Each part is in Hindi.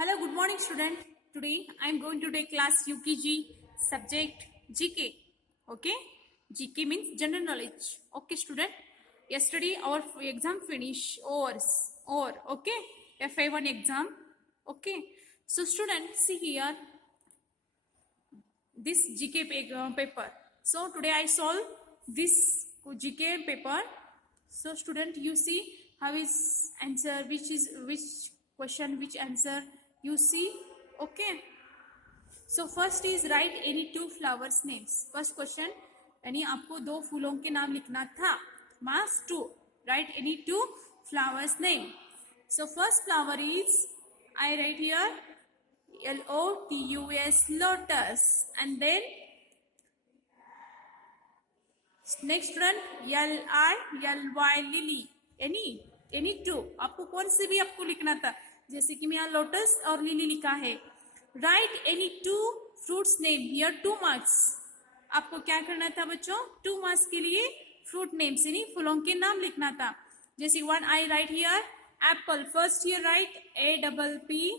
Hello, good morning, student. Today I am going to take class UKG subject GK. Okay, GK means general knowledge. Okay, student. Yesterday our exam finish or okay FI1 exam. Okay, so student see here this GK paper. So today I solve this GK paper. So student, you see how is answer, which question, which answer you see. Okay. So first is write any two flowers names. First question, यानी आपको दो फूलों के नाम लिखना था. Marks 2. Write any two flowers name. So first flower is, I write here LOTUS, lotus, and then next student LILY lily. Any two, आपको कौन से भी आपको लिखना था, जैसे कि मैं यहाँ लोटस और लिली लिखा है. Right any two fruits name here 2 marks. आपको क्या करना था बच्चों, 2 मार्क्स के लिए फ्रूट नेम्स यानी फलों के नाम लिखना था. जैसे one I right here Apple. First here right APPLE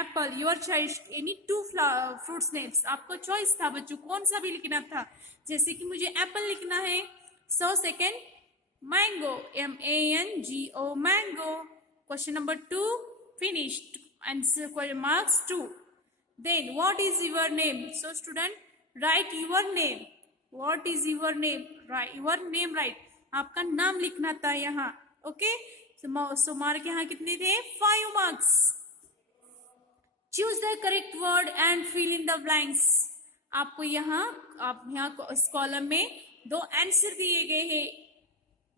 Apple. Your choice any two fruits names. आपको चॉइस था बच्चों, कौन सा भी लिखना था. जैसे कि मुझे एप्पल लिखना है. So second mango MANGO mango. Question number 2 finished. Answer marks 2. Then what is your name. So student write your name. What is your name. Your name write. आपका नाम लिखना था यहाँ. ओके. सो मार्क यहाँ कितने थे, 5 marks. Choose the correct word and fill in the blanks. आपको यहाँ इस कॉलम में 2 आंसर दिए गए हैं.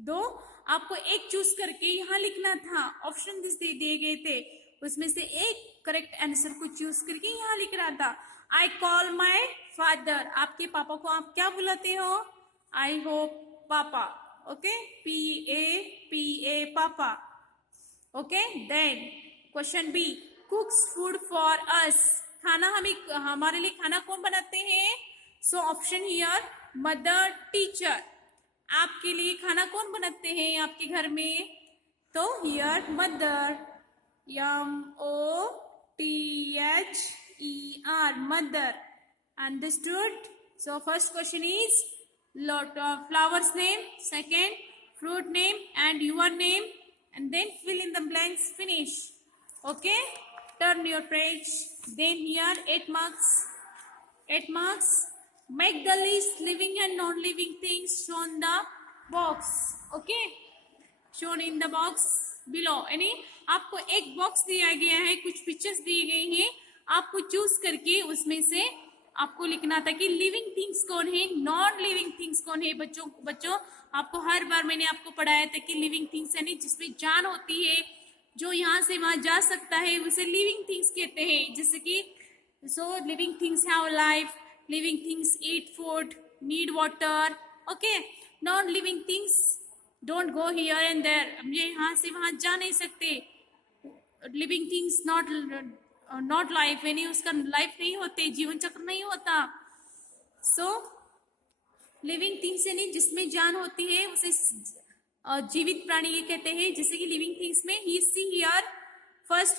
2 आपको एक चूज करके यहाँ लिखना था. ऑप्शन दिए गए थे, उसमें से एक करेक्ट आंसर को चूज करके यहाँ लिख रहा था. I call my father. आपके पापा को आप क्या बुलाते हो, आई होप पापा. ओके, PAPA पापा. Okay. Then question B cooks food for us. खाना हमारे लिए खाना कौन बनाते हैं. So option here mother teacher. आपके लिए खाना कौन बनाते हैं आपके घर में, तो here mother MOTHER mother. Understood. So first question is lot of flowers name, second fruit name and your name, and then fill in the blanks. Finish. Okay, turn your page. Then here 8 marks. 8 marks. Make the list living and non-living things shown the box. Okay, shown in the box below. यानी आपको एक बॉक्स दिया गया है, कुछ पिक्चर्स दिए गए हैं. आपको चूज करके उसमें से आपको लिखना था कि लिविंग थिंग्स कौन है, नॉन लिविंग थिंग्स कौन है. बच्चों आपको हर बार मैंने आपको पढ़ाया था कि लिविंग थिंग्स यानी जिसमें जान होती है, जो यहाँ से वहां जा सकता है, उसे लिविंग थिंग्स कहते हैं. जैसे कि so living things have life, living things eat food, need water. Okay. Non living things don't go here and there. ये यहाँ से वहां जा नहीं सकते. लिविंग थिंग्स नॉट लाइफ यानी उसका लाइफ नहीं होते, जीवन चक्र नहीं होता. सो लिविंग थिंग्स यानी जिसमें जान होती है उसे जीवित प्राणी ये कहते हैं. जैसे कि लिविंग थिंग्स में ही see here first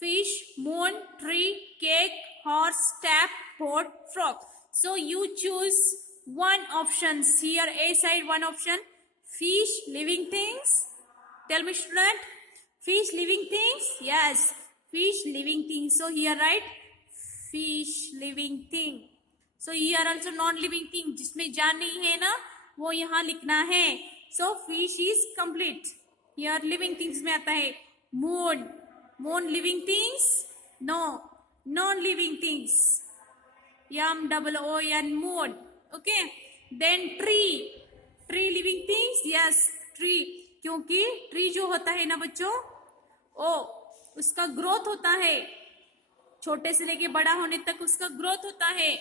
fish, moon, tree, cake, horse, tap, boat, frog. So you choose one option here. A side one option, fish living things. Tell me student, fish living things. Yes, fish living things. So here write fish living thing. So here also non living thing, जिसमें जान नहीं है ना, वो यहाँ लिखना है. So fish is complete. Here living things में आता है moon living things. No, non living things. MOON moon. Okay. Then tree living things. Yes, tree. क्योंकि ट्री जो होता है ना बच्चों, उसका ग्रोथ होता है, छोटे से लेके बड़ा होने तक उसका ग्रोथ होता है.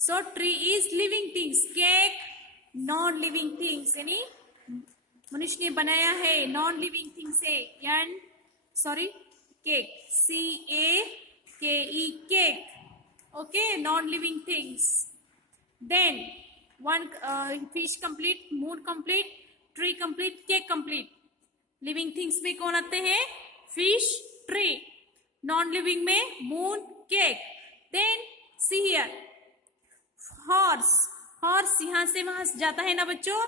So tree is living things. Cake non living things यानी मनुष्य ने बनाया है, नॉन लिविंग थिंग्स है. Cake CAKE cake. Okay, non living things. Then one fish complete, moon complete, tree complete, cake complete. Living things में कौन आते हैं, फिश, ट्री. नॉन लिविंग में moon, cake. Then see here, horse. Horse यहाँ से वहां जाता है ना बच्चों,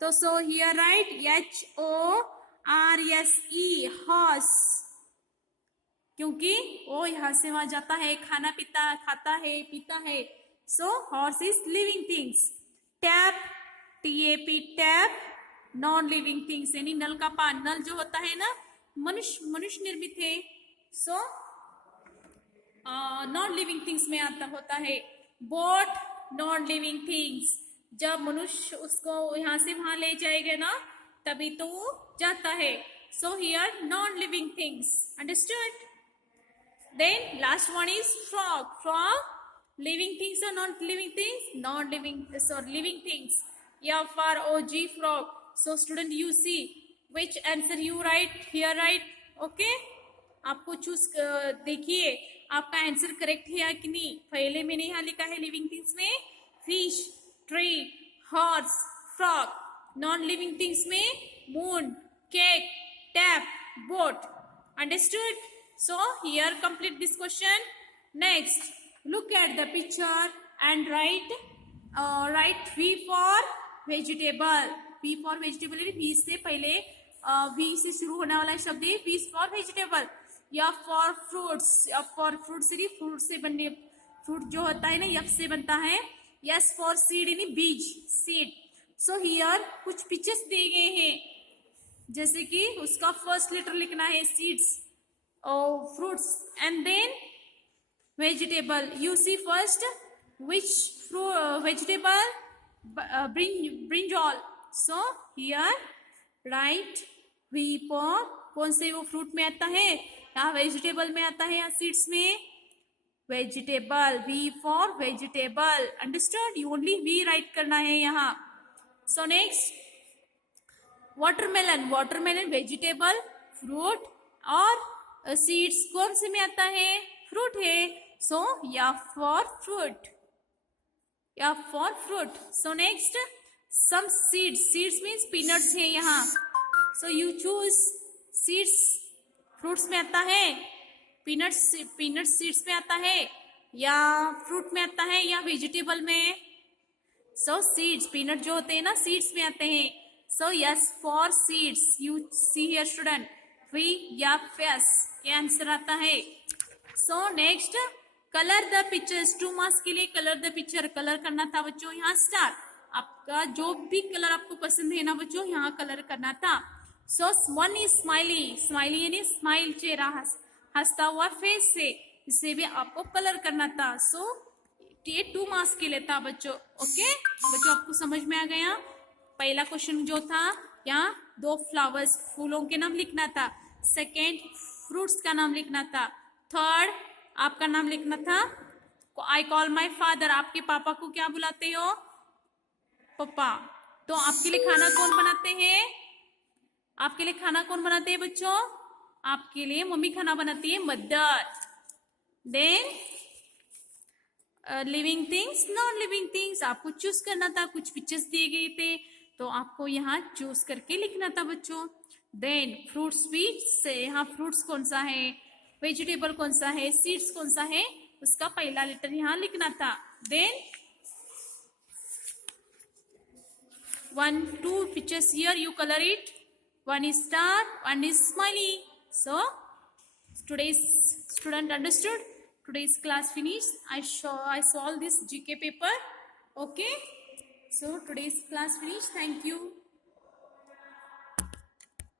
तो so here write HORSE, horse, क्योंकि वो यहाँ से वहां जाता है, खाना पीता, खाता है, पीता है. So horse is living things. Tap, TAP, tap, non living things, यानी नल का पानी. नल जो होता है ना, मनुष्य निर्मित है. सो नॉन लिविंग थिंग्स में आता होता है. Boat, non living things. जब मनुष्य उसको यहाँ से वहां ले जाएगा ना, तभी तो वो जाता है. So here non living things. Understood? Then last one is frog. Frog, living things or not living things? Non living, sorry, living things. FROG, frog. So student, you see which answer you write here, right? Okay? आपको चूज देखिए आपका आंसर करेक्ट है या कि नहीं. पहले मैंने यहाँ लिखा है लिविंग थिंग्स में fish, tree, horse, frog. Non living things में moon, cake, tap, boat. Understood? So here complete this question. Next, look at the picture and write V for vegetable. V for vegetable है, V से पहले V से शुरू होने वाला शब्द है V for vegetable. F for fruits. F for fruits यानी फ्रूट से बनने, फ्रूट जो होता है ना F से बनता है. S for seed यानी बीज, सीड. So here कुछ पिक्चर्स दिए गए हैं, जैसे कि उसका फर्स्ट लेटर लिखना है seeds, fruits, and then vegetable. You see first which vegetable, brinjal. So here write V for कौन से वो फ्रूट में आता है, या वेजिटेबल में आता है या सीड्स में? Vegetable. V for vegetable. Understood? You only V write करना है यहाँ. So next, watermelon. Watermelon vegetable, fruit और सीड्स कौन से में आता है? फ्रूट है. सो F for fruit. F for fruit. So next, some seeds. Seeds means peanuts है यहाँ. So you choose seeds. Fruits में आता है, पीनट्स सीड्स में आता है, या फ्रूट में आता है, या वेजिटेबल में? सो सीड्स, पीनट जो होते हैं ना सीड्स में आते हैं. So yes for seeds. You see here student, V या फेस ये आंसर आता है. So next, colour the pictures. 2 marks के लिए कलर द पिक्चर. कलर करना था बच्चों यहाँ स्टार. आपका जो भी कलर आपको पसंद है ना बच्चों, यहाँ कलर करना था. सो 1 इज स्माइली. स्माइली यानी स्माइल, चेहरा हंसता हुआ फेस से, इसे भी आपको कलर करना था. सो ये 2 मार्क्स के लिए था बच्चों. ओके बच्चों, आपको समझ में आ गया? पहला क्वेश्चन जो था, यहाँ 2 फ्लावर्स, फूलों के नाम लिखना था. सेकेंड, फ्रूट्स का नाम लिखना था. थर्ड, आपका नाम लिखना था. I call my father. आपके पापा को क्या बुलाते हो? पापा. तो आपके लिए खाना कौन बनाते हैं? आपके लिए खाना कौन बनाते हैं बच्चों? आपके लिए मम्मी खाना बनाती है, mother. Then living things, non living things. आपको चूज करना था. कुछ पिक्चर्स दिए गए थे, तो आपको यहाँ चूज करके लिखना था बच्चों. देन फ्रूट्स भी से, यहाँ फ्रूट्स कौन सा है, वेजिटेबल कौन सा है, सीड्स कौन सा है, उसका पहला लेटर यहाँ लिखना था. Then 1, 2 pictures here, you color it. 1 is star, 1 is smiley. So today's student understood. Today's class finished. I solved this GK paper. Okay, so today's class finished. Thank you.